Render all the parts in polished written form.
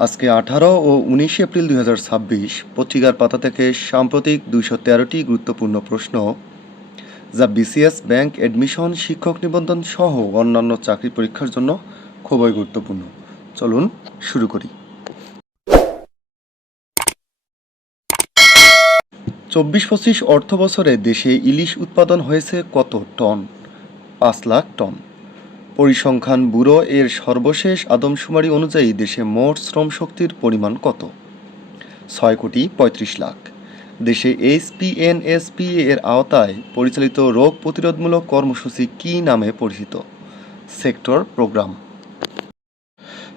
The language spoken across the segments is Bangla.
আজকে 18 ও 19 এপ্রিল 2026 পত্রিকার পাতা থেকে সাম্প্রতিক 213টি গুরুত্বপূর্ণ প্রশ্ন যা বিসিএস ব্যাংক অ্যাডমিশন শিক্ষক নিবন্ধন সহ অন্যান্য চাকরি পরীক্ষার জন্য খুবই গুরুত্বপূর্ণ। চলুন শুরু করি। 24-25 অর্থ বছরে দেশে ইলিশ উৎপাদন হয়েছে কত টন? 5 লাখ টন। পরিসংখ্যান ব্যুরো এর সর্বশেষ আদমশুমারি অনুযায়ী দেশে মোট শ্রম শক্তির পরিমাণ কত? 6,35 লাখ। দেশে HPNSP এর আওতায় পরিচালিত রোগ প্রতিরোধমূলক কর্মসূচি কী নামে পরিচিত? Sector program.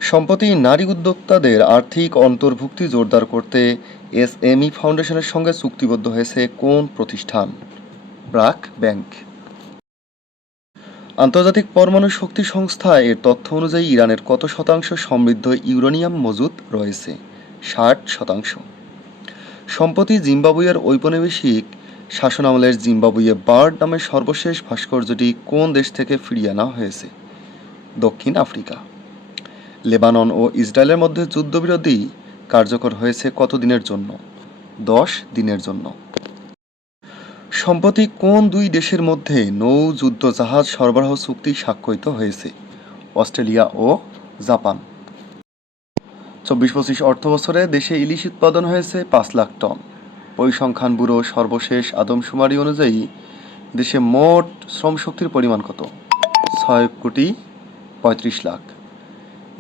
সম্প্রতি নারী উদ্যোক্তাদের আর্থিক অন্তর্ভুক্তি জোরদার করতে SME ফাউন্ডেশনের সঙ্গে চুক্তিবদ্ধ হয়েছে কোন প্রতিষ্ঠান? ব্র্যাক ব্যাংক। আন্তর্জাতিক পরমাণু শক্তি সংস্থা এর তথ্য অনুযায়ী ইরানের কত শতাংশ সমৃদ্ধ ইউরেনিয়াম মজুদ রয়েছে? 60%। সম্প্রতি জিম্বাবুয়ের ঔপনিবেশিক শাসনামলের জিম্বাবুয়ে বার্ড নামের সর্বশেষ ভাস্কর্যটি কোন দেশ থেকে ফিরিয়ে আনা হয়েছে? দক্ষিণ আফ্রিকা। লেবানন ও ইসরায়েলের মধ্যে যুদ্ধবিরতি কার্যকর হয়েছে কত দিনের জন্য? 10 দিনের জন্য। সম্প্রতি কোন দুই দেশের মধ্যে নৌ যুদ্ধ জাহাজ সরবরাহ চুক্তি স্বাক্ষরিত হয়েছে? অস্ট্রেলিয়া ও জাপান। 24-25 অর্থবছরে দেশে ইলিশ উৎপাদন হয়েছে 5 লাখ টন। পরিসংখ্যান ব্যুরো সর্বশেষ আদমশুমারি অনুযায়ী দেশে মোট শ্রমশক্তির পরিমাণ কত? 6,35 লাখ।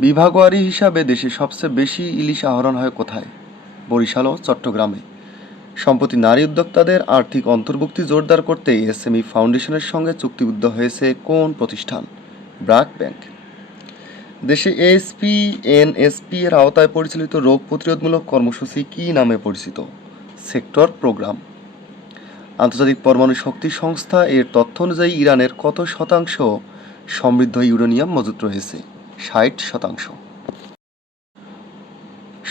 বিভাগওয়ারি হিসাবে দেশে সবচেয়ে বেশি ইলিশ আহরণ হয় কোথায়? বরিশাল ও চট্টগ্রামে। সম্প্রতি নারী উদ্যোক্তাদের আর্থিক অন্তর্ভুক্তি জোরদার করতে SME ফাউন্ডেশনের সঙ্গে চুক্তিবদ্ধ হয়েছে কোন প্রতিষ্ঠান? ব্র্যাক ব্যাংক। দেশে HPNSP এর আওতায় পরিচালিত রোগ প্রতিরোধমূলক কর্মসূচি কী নামে পরিচিত? Sector program. আন্তর্জাতিক পরমাণু শক্তি সংস্থা এর তথ্য অনুযায়ী ইরানের কত শতাংশ সমৃদ্ধ ইউরেনিয়াম মজুত রয়েছে? 60%।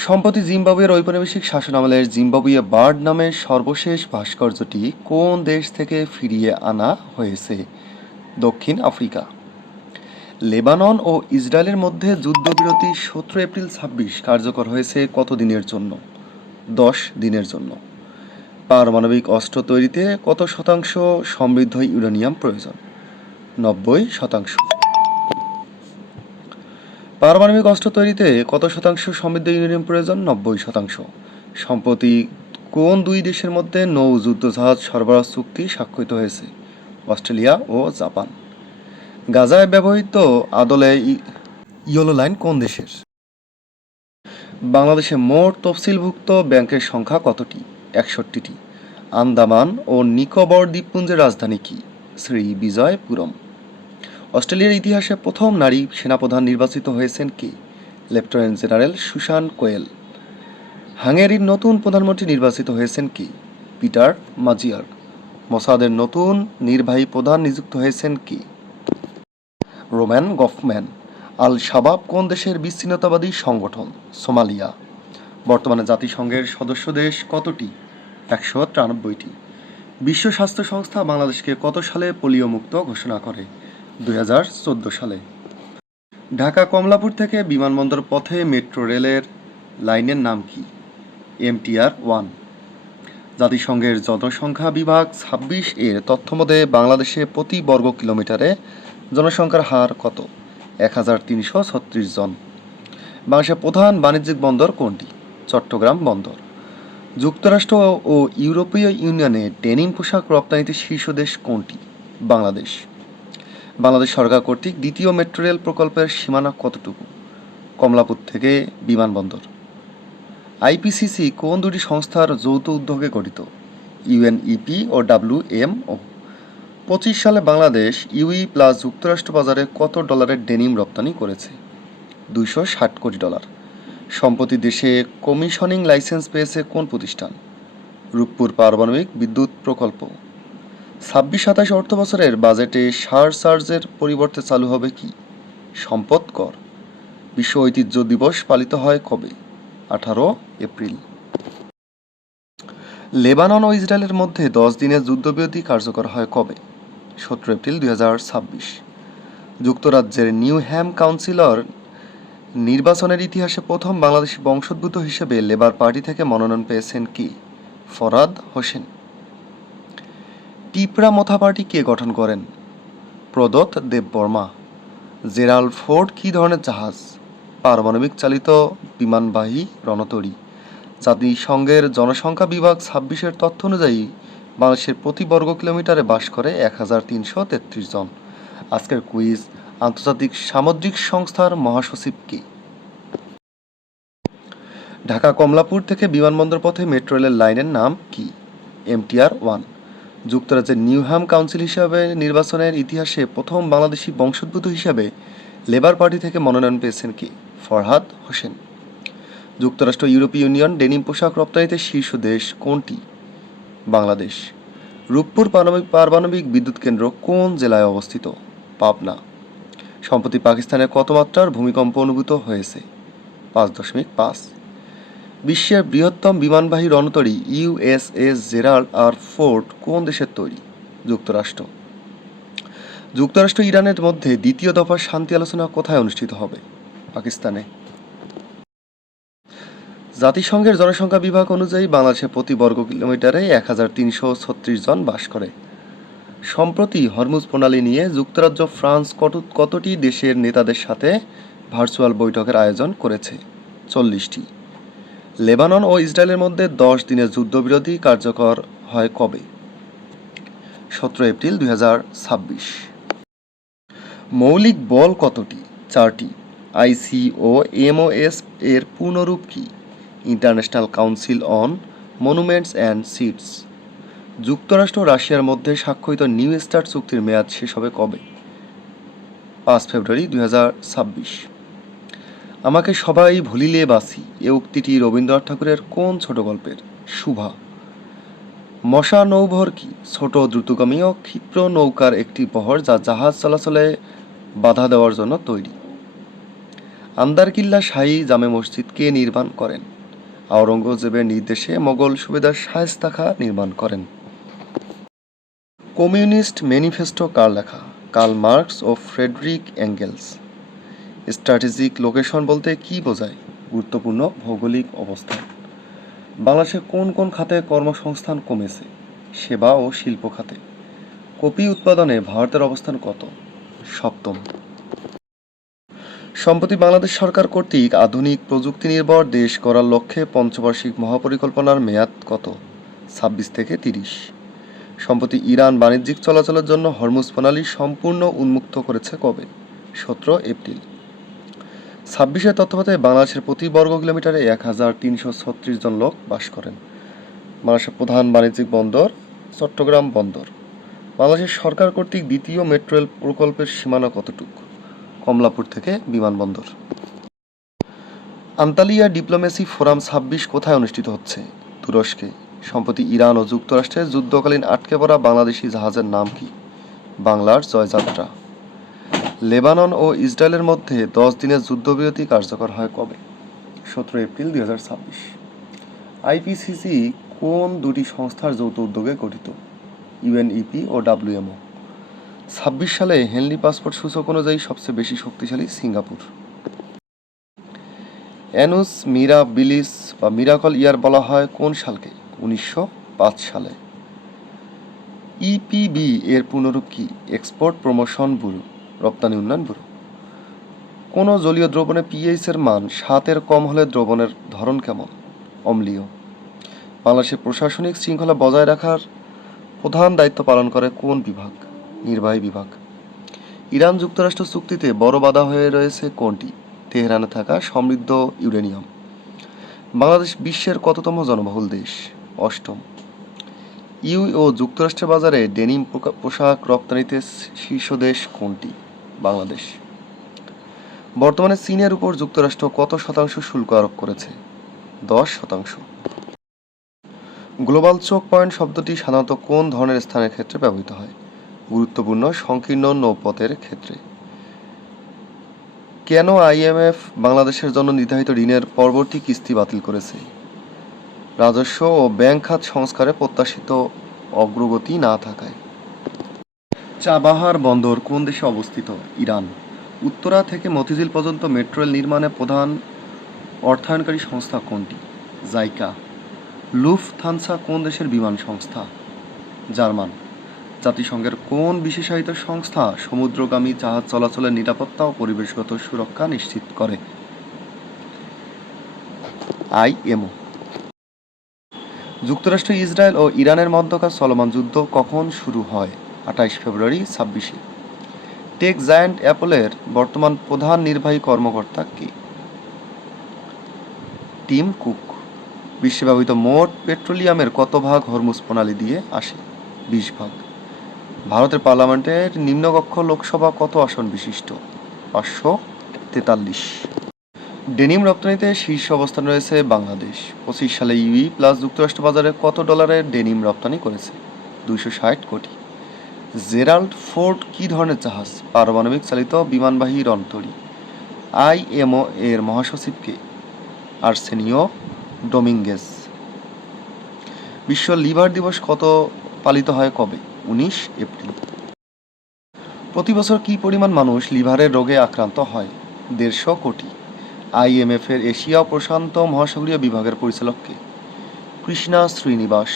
সম্প্রতি জিম্বাবুয়ের ঔপনিবেশিক শাসনামলের জিম্বাবুয়ে বার্ড নামের সর্বশেষ ভাস্কর্যটি কোন দেশ থেকে ফিরিয়ে আনা হয়েছে? দক্ষিণ আফ্রিকা। লেবানন ও ইসরায়েলের মধ্যে যুদ্ধবিরতি 17 এপ্রিল 26 কার্যকর হয়েছে কত দিনের জন্য? 10 দিনের জন্য। পারমাণবিক অস্ত্র তৈরিতে কত শতাংশ সমৃদ্ধ ইউরেনিয়াম প্রয়োজন? 90%। পারমাণবিক অস্ত্র তৈরিতে কত শতাংশ সমৃদ্ধ ইউরেনিয়াম প্রয়োজন? 90%। সম্প্রতি কোন দুই দেশের মধ্যে নৌ যুদ্ধজাহাজ সরবরাহ চুক্তি স্বাক্ষরিত হয়েছে? অস্ট্রেলিয়া ও জাপান। গাজায় ব্যবহৃত আদলে ইয়েলো লাইন কোন দেশের? বাংলাদেশে মোট তফসিলভুক্ত ব্যাংকের সংখ্যা কতটি? 61টি। আন্দামান ও নিকোবর দ্বীপপুঞ্জের রাজধানী কি? শ্রী বিজয়পুরম। অস্ট্রেলিয়ার ইতিহাসে প্রথম নারী সেনাপ্রধান নির্বাচিত হয়েছেন কে? লেফটেন্যান্ট জেনারেল সুসান কোয়েল। হাঙ্গেরির নতুন প্রধানমন্ত্রী নির্বাচিত হয়েছেন কে? পিটার মাজিয়ার। মোসাদের নতুন নির্বাহী প্রধান নিযুক্ত হয়েছেন কে? রোম্যান গফম্যান। আল শাবাব কোন দেশের বিচ্ছিন্নতাবাদী সংগঠন? সোমালিয়া। বর্তমানে জাতিসংঘের সদস্য দেশ কতটি? 193টি। বিশ্ব স্বাস্থ্য সংস্থা বাংলাদেশকে কত সালে পোলিও মুক্ত ঘোষণা করে? 2014 সালে। ঢাকা কমলাপুর থেকে বিমানবন্দর পথে মেট্রো রেলের লাইনের নাম কি? MTR 1। জাতিসংঘের জনসংখ্যা বিভাগ 26 এর তথ্যমতে বাংলাদেশে প্রতি বর্গ কিলোমিটারে জনসংখ্যার হার কত? 1336 জন। বাংলাদেশের প্রধান বাণিজ্যিক বন্দর কোনটি? চট্টগ্রাম বন্দর। যুক্তরাষ্ট্র ও ইউরোপীয় ইউনিয়নে ডেনিম পোশাক রপ্তানিতে শীর্ষ দেশ কোনটি? বাংলাদেশ। বাংলাদেশ সরকার কর্তৃক দ্বিতীয় মেট্রো রেল প্রকল্পের সীমানা কতটুকু? কমলাপুর থেকে বিমানবন্দর। IPCC কোন দুটি সংস্থার যৌথ উদ্যোগে গঠিত? UNEP ও WMO। 25 সালে বাংলাদেশ ইউই প্লাস যুক্তরাষ্ট্র বাজারে কত ডলারের ডেনিম রপ্তানি করেছে? 260 কোটি ডলার। সম্প্রতি দেশে কমিশনিং লাইসেন্স পেয়েছে কোন প্রতিষ্ঠান? রূপপুর পারমাণবিক বিদ্যুৎ প্রকল্প। 26-27 অর্থ বছরের বাজেটে সারচার্জের পরিবর্তে চালু হবে কি? সম্পদ কর। বিশ্ব ঐতিহ্য দিবস পালিত হয় কবে? 18 এপ্রিল। লেবানন ও ইসরায়েলের মধ্যে 10 দিনের যুদ্ধবিরতি কার্যকর হয় কবে? 17 এপ্রিল 2026। যুক্তরাজ্যের নিউ হ্যাম কাউন্সিলর নির্বাচনের ইতিহাসে প্রথম বাংলাদেশি বংশোদ্ভূত হিসেবে লেবার পার্টি থেকে মনোনয়ন পেয়েছেন কে? ফরহাদ হোসেন। টিপরা মথা পার্টি কে গঠন করেন? প্রদত্ত দেববর্মা। জেরাল্ড ফোর্ড কী ধরনের জাহাজ? পারমাণবিক চালিত বিমানবাহী রণতরী। জাতিসংঘের জনসংখ্যা বিভাগ ২৬-এর তথ্য অনুযায়ী বাংলাদেশের প্রতি বর্গ কিলোমিটারে বাস করে ১,৩৩৩ জন। আজকের কুইজ, আন্তর্জাতিক সামুদ্রিক সংস্থার মহাসচিব কে? ঢাকা কমলাপুর থেকে বিমানবন্দর পথে মেট্রো রেলের লাইনের নাম কি? MTR-1। যুক্তরাজ্যের নিউহ্যাম কাউন্সিল হিসাবে নির্বাচনের ইতিহাসে প্রথম বাংলাদেশি বংশোদ্ভূত হিসাবে লেবার পার্টি থেকে মনোনয়ন পেয়েছেন কে? ফরহাদ হোসেন। যুক্তরাষ্ট্র ইউরোপীয় ইউনিয়ন ডেনিম পোশাক রপ্তানিতে শীর্ষ দেশ কোনটি? বাংলাদেশ। রূপপুর পারমাণবিক বিদ্যুৎ কেন্দ্র কোন জেলায় অবস্থিত? পাবনা। সম্প্রতি পাকিস্তানে কত মাত্রার ভূমিকম্প অনুভূত হয়েছে? 5.5। বিশ্বের বৃহত্তম বিমানবাহী রণতরী USS জেরাল্ড আর ফোর্ড কোন দেশের তৈরি? যুক্তরাষ্ট্র। যুক্তরাষ্ট্র ইরানের মধ্যে দ্বিতীয় দফার শান্তি আলোচনা কোথায় অনুষ্ঠিত হবে? পাকিস্তানে। জাতিসংঘের জনসংখ্যা বিভাগ অনুযায়ী বাংলাদেশে প্রতি বর্গ কিলোমিটারে ১,৩৩৬ জন বাস করে। সম্প্রতি হরমুজ প্রণালী নিয়ে যুক্তরাজ্য, ফ্রান্স কতটি দেশের নেতাদের সাথে ভার্চুয়াল বৈঠকের আয়োজন করেছে? 40টি। লেবানন ও ইসরায়েলের মধ্যে 10 দিনের যুদ্ধবিরতি কার্যকর হয় কবে? 17 এপ্রিল 2026। মৌলিক বল কতটি? 4টি। ICOMOS এর পূর্ণরূপ কি? International council on monuments and sites. যুক্তরাষ্ট্র ও রাশিয়ার মধ্যে স্বাক্ষরিত নিউ স্টার্ট চুক্তির মেয়াদ শেষ হবে কবে? 5 ফেব্রুয়ারি 2026। আমাকে সবাই ভুলিলে বাসি এ উক্তিটি রবীন্দ্রনাথ ঠাকুরের কোন ছোট গল্পের? শুভা। মশা নৌবহর কি? ছোট দ্রুতগামী ও ক্ষিপ্র নৌকার একটি বহর যা জাহাজ চলাচলে বাধা দেওয়ার জন্য তৈরি। আন্দারকিল্লা শাহী জামে মসজিদ কে নির্মাণ করেন? আওরঙ্গজেবের নির্দেশে মোগল সুবেদার শায়েস্তা খাঁ নির্মাণ করেন। কমিউনিস্ট ম্যানিফেস্টো কার লেখা? কার্ল মার্কস ও ফ্রেডরিক এঙ্গেলস। স্ট্র্যাটেজিক লোকেশন বলতে কী বোঝায়? গুরুত্বপূর্ণ ভৌগোলিক অবস্থান। বাংলাদেশে কোন কোন খাতে কর্মসংস্থান কমেছে? সেবা ও শিল্প খাতে। কপি উৎপাদনে ভারতের অবস্থান কত? 7ম। সম্প্রতি বাংলাদেশ সরকার কর্তৃক আধুনিক প্রযুক্তি নির্ভর দেশ গড়ার লক্ষ্যে পঞ্চবার্ষিক মহাপরিকল্পনার মেয়াদ কত? 26 থেকে 30। সম্প্রতি ইরান বাণিজ্যিক চলাচলের জন্য হরমুজ প্রণালী সম্পূর্ণ উন্মুক্ত করেছে কবে? 17 এপ্রিল। 26-এর তথ্যমতে বাংলাদেশের প্রতি বর্গ কিলোমিটারে ১,৩৩৬ জন লোক বাস করেন। বাংলাদেশের প্রধান বাণিজ্যিক বন্দর চট্টগ্রাম বন্দর। বাংলাদেশের সরকার কর্তৃক দ্বিতীয় মেট্রো রেল প্রকল্পের সীমানা কতটুকু? কমলাপুর থেকে বিমানবন্দর। আন্তালিয়া ডিপ্লোমেসি ফোরাম 26 কোথায় অনুষ্ঠিত হচ্ছে? তুরস্কে। সম্প্রতি ইরান ও যুক্তরাষ্ট্রের যুদ্ধকালীন আটকে পড়া বাংলাদেশি জাহাজের নাম কি? বাংলার জয়যাত্রা। লেবানন ও ইসরায়েলের মধ্যে 10 দিনের যুদ্ধবিরতি কার্যকর হয় কবে? 17 এপ্রিল 2026। IPCC কোন দুটি সংস্থার যৌথ উদ্যোগে গঠিত? UNEP ও WMO। 26 সালে হেনলি পাসপোর্ট সূচক অনুযায়ী সবচেয়ে বেশি শক্তিশালী সিঙ্গাপুর। অ্যানুস মিরাবিলিস বা মিরাকল ইয়ার বলা হয় কোন সালকে? 1905 সালে। EPB এর পূর্ণরূপ কি? এক্সপোর্ট প্রমোশন ব্যুরো, রপ্তানি উন্নয়ন ব্যুরো। কোনো জলীয় দ্রবণে pH এর মান 7-এর কম হলে দ্রবণের ধরন কেমন? অম্লীয়। বাংলাদেশের প্রশাসনিক শৃঙ্খলা বজায় রাখার প্রধান দায়িত্ব পালন করে কোন বিভাগ? নির্বাহী বিভাগ। ইরান যুক্তরাষ্ট্র চুক্তিতে বড় বাধা হয়ে রয়েছে কোনটি? তেহরানে থাকা সমৃদ্ধ ইউরেনিয়াম। বাংলাদেশ বিশ্বের কততম জনবহুল দেশ? 8ম। ইউ ও যুক্তরাষ্ট্রের বাজারে ডেনিম পোশাক রপ্তানিতে শীর্ষ দেশ কোনটি? বাংলাদেশ। বর্তমানে চীনের উপর যুক্তরাষ্ট্র কত শতাংশ শুল্ক আরোপ করেছে? 10%। গ্লোবাল চোক পয়েন্ট শব্দটি সাধারণত কোন ধরনের স্থানের ক্ষেত্রে ব্যবহৃত হয়? গুরুত্বপূর্ণ সংকীর্ণ নৌপথের ক্ষেত্রে। কেন IMF বাংলাদেশের জন্য নির্ধারিত ঋণের পরবর্তী কিস্তি বাতিল করেছে? রাজস্ব ও ব্যাংক খাত সংস্কারে প্রত্যাশিত অগ্রগতি না থাকায়। চাবাহার বন্দর কোন দেশে অবস্থিত? ইরান। উত্তরা থেকে মতিঝিল পর্যন্ত মেট্রো রেল নির্মাণে প্রধান অর্থায়নকারী সংস্থা কোনটি? জাইকা। লুফথানসা কোন দেশের বিমান সংস্থা? জার্মান। জাতিসংঘের কোন বিশেষায়িত সংস্থা সমুদ্রগামী জাহাজ চলাচলের নিরাপত্তা ও পরিবেশগত সুরক্ষা নিশ্চিত করে? আইএমও। যুক্তরাষ্ট্র, ইসরায়েল ও ইরানের মধ্যকার চলমান যুদ্ধ কখন শুরু হয়? 28 ফেব্রুয়ারি 26-এ। টেক জায়ান্ট অ্যাপলের বর্তমান প্রধান নির্বাহী কর্মকর্তা কে? Tim Cook. বিশ্বে ব্যবহৃত মোট পেট্রোলিয়ামের কত ভাগ হরমুজ প্রণালী দিয়ে আসে? 20 ভাগ। ভারতের পার্লামেন্টের নিম্নকক্ষ লোকসভা কত আসন বিশিষ্ট? 543। ডেনিম রপ্তানিতে শীর্ষ অবস্থান রয়েছে বাংলাদেশ। 25 সালে ইউই প্লাস যুক্তরাষ্ট্র বাজারে কত ডলারের ডেনিম রপ্তানি করেছে? 260 কোটি। জেরাল্ড ফোর্ড কী ধরনের জাহাজ? পারমাণবিক চালিত বিমানবাহী রণতরী। আইএমও এর মহাসচিব কে? আর্সেনিও ডোমিঙ্গেজ। বিশ্ব লিভার দিবস কত পালিত হয় কবে? 19 এপ্রিল। প্রতি বছর কী পরিমাণ মানুষ লিভারের রোগে আক্রান্ত হয়? 150 কোটি। আইএমএফ এর এশিয়া ও প্রশান্ত মহাসাগরীয় বিভাগের পরিচালক কে? কৃষ্ণা শ্রীনিবাস।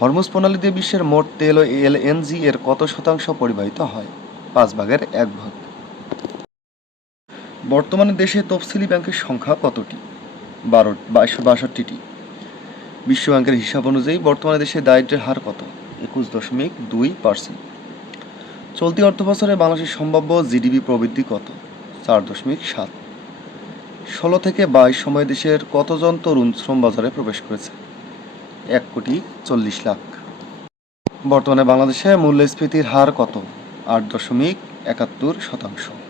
হরমুজ প্রণালী দিয়ে বিশ্বের মোট তেল ও এলএনজি এর কত শতাংশ পরিবাহিত হয়? 1/5। বর্তমানে দেশে তফসিলি ব্যাংকের সংখ্যা কতটি? 62টি। বিশ্বব্যাংকের হিসাব অনুযায়ী বর্তমানে দেশে দারিদ্র্যের হার কত? 21.2%। চলতি অর্থবছরে বাংলাদেশের সম্ভাব্য জিডিপি প্রবৃদ্ধি কত? 4.7। 16 থেকে 22 সময়ে দেশের কতজন তরুণ শ্রম বাজারে প্রবেশ করেছে? 1,40,00,000। বর্তমানে বাংলাদেশে মূল্যস্ফীতির হার কত? 8.71%।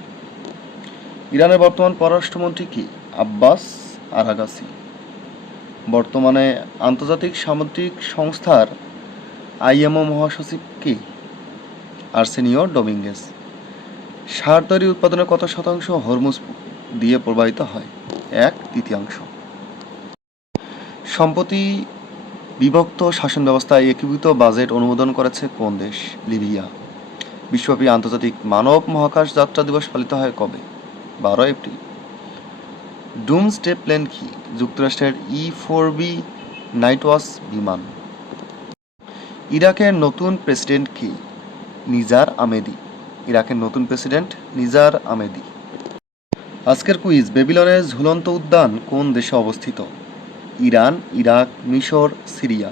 ইরানের বর্তমান পররাষ্ট্রমন্ত্রী কি? আব্বাস আরাগাসি। বর্তমানে আন্তর্জাতিক সামুদ্রিক সংস্থার আইএমও মহাসচিব কে? আর্সেনিও ডোমিঙ্গেজ। সার তৈরি উৎপাদনের কত শতাংশ হরমুজ দিয়ে প্রবাহিত হয়? 1/3। সম্প্রতি বিভক্ত শাসন ব্যবস্থায় একীভূত বাজেট অনুমোদন করেছে কোন দেশ? লিবিয়া। বিশ্বব্যাপী আন্তর্জাতিক মানব মহাকাশ যাত্রা দিবস পালিত হয় কবে? 12 এপ্রিল। ডুমসডে প্লেন কি? যুক্তরাষ্ট্রের E-4B নাইটওয়াচ বিমান। ইরাকের নতুন প্রেসিডেন্ট কে? নিজার আহমেদি। ইরাকের নতুন প্রেসিডেন্ট নিজার আহমেদি। আজকের কুইজ, বেবিলনের ঝুলন্ত উদ্যান কোন দেশে অবস্থিত? ইরান, ইরাক, মিশর, সিরিয়া।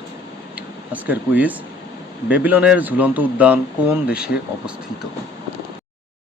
আজকের কুইজ, বেবিলনের ঝুলন্ত উদ্যান কোন দেশে অবস্থিত?